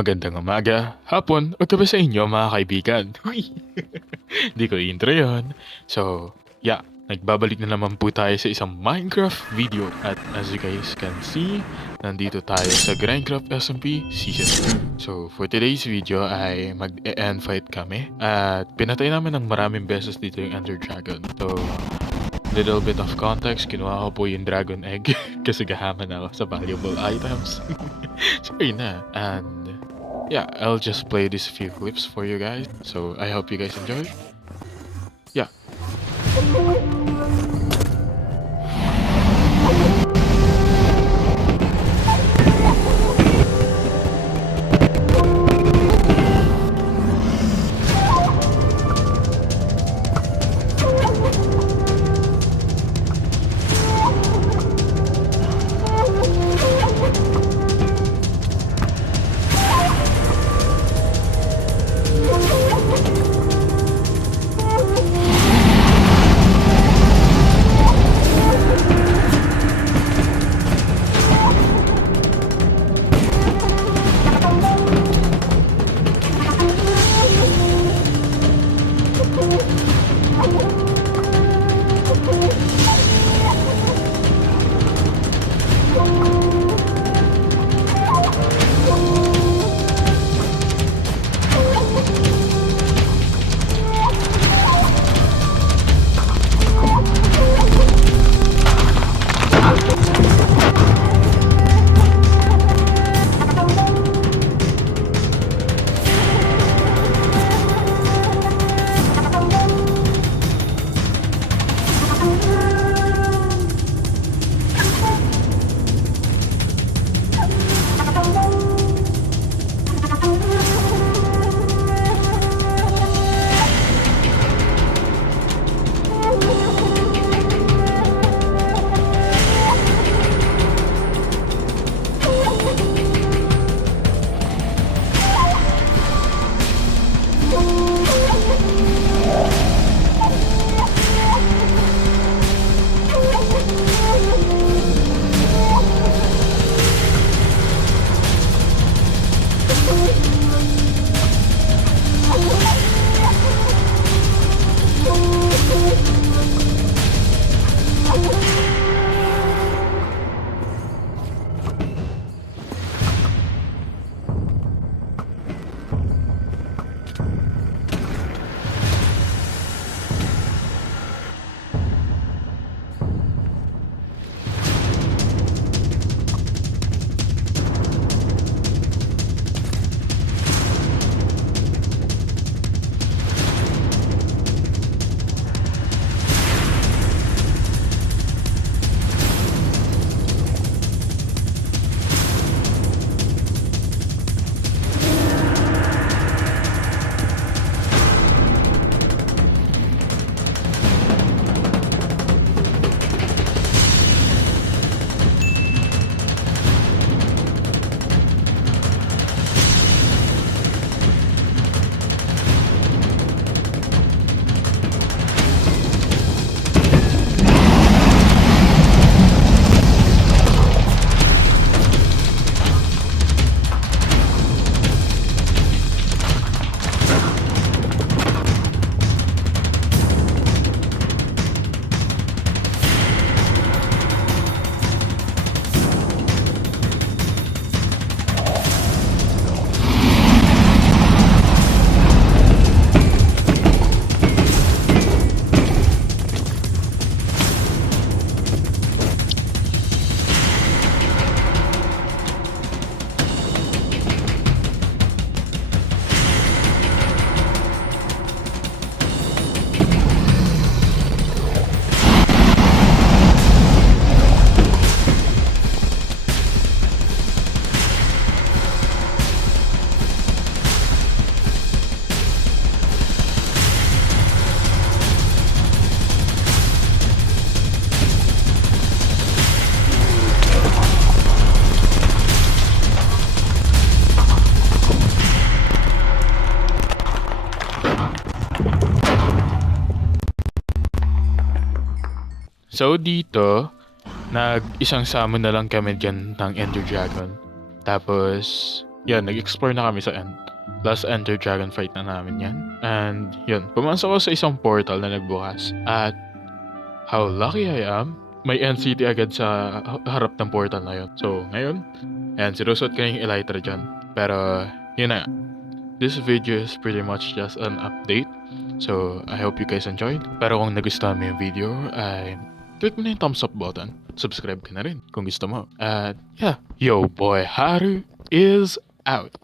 Magandang umaga, hapon o gabi sa inyo mga kaibigan. Uy, di ko intro yun. So, nagbabalik na naman po tayo sa isang Minecraft video. At as you guys can see, nandito tayo sa Grindcraft SMP Season 2. So, for today's video ay mag-end fight kami. At pinatay namin ng maraming beses dito yung Ender Dragon. So, little bit of context, kinuha ko po yung Dragon Egg kasi gahaman ako sa valuable items. So, yun na. And I'll just play these few clips for you guys. So I hope you guys enjoy. Yeah. So dito, nag-isang summon na lang kami dyan ng Ender Dragon. Tapos, yan, nag-explore na kami sa end. Last Ender Dragon fight na namin yan. And yun, pumasok ako sa isang portal na nagbukas. At how lucky I am, may NCT agad sa harap ng portal na yun. So ngayon, ayan, sinusot ko na yung Elytra dyan. Pero yun na, this video is pretty much just an update. So I hope you guys enjoyed. Pero kung nagustuhan mo yung video, ay click mo na yung thumbs up button. Subscribe ka na rin kung gusto mo. At yeah, yo boy Haru is out.